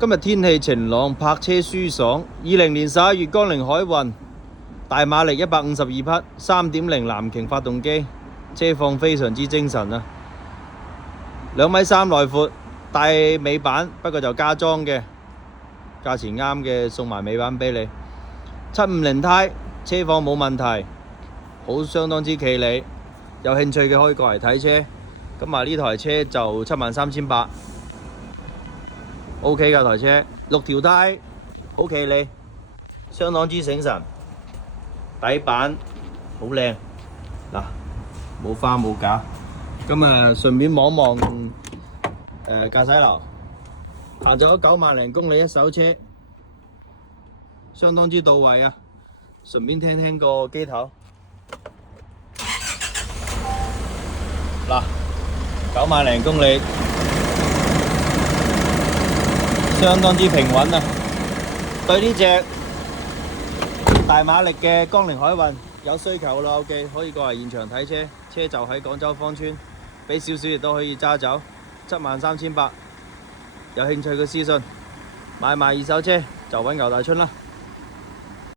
今日天氣晴朗，泊車舒爽。20年11月江鈴海運，大馬力152匹，3.0藍鯨發動機，車況非常之精神啊！2.3米內闊，帶尾板，不過就加裝嘅，價錢啱嘅送埋尾板俾你。750胎，車況冇問題，好相當之企理。有興趣嘅可以過嚟睇車。咁啊呢台車就73,800。O.K. 㗎台車，6條胎，好企理，相當之醒神，底板好靚，嗱冇花冇架。咁啊順便望望駕駛樓，行咗9萬零公里一手車，相當之到位啊！順便聽聽個機頭，嗱9萬零公里。相當之平穩啊！對呢隻大馬力嘅江鈴海運有需求嘅老友記可以過嚟現場睇車，車就喺廣州芳村，俾少少亦都可以揸走，73,800。有興趣嘅私信買賣二手車就揾牛大春啦〜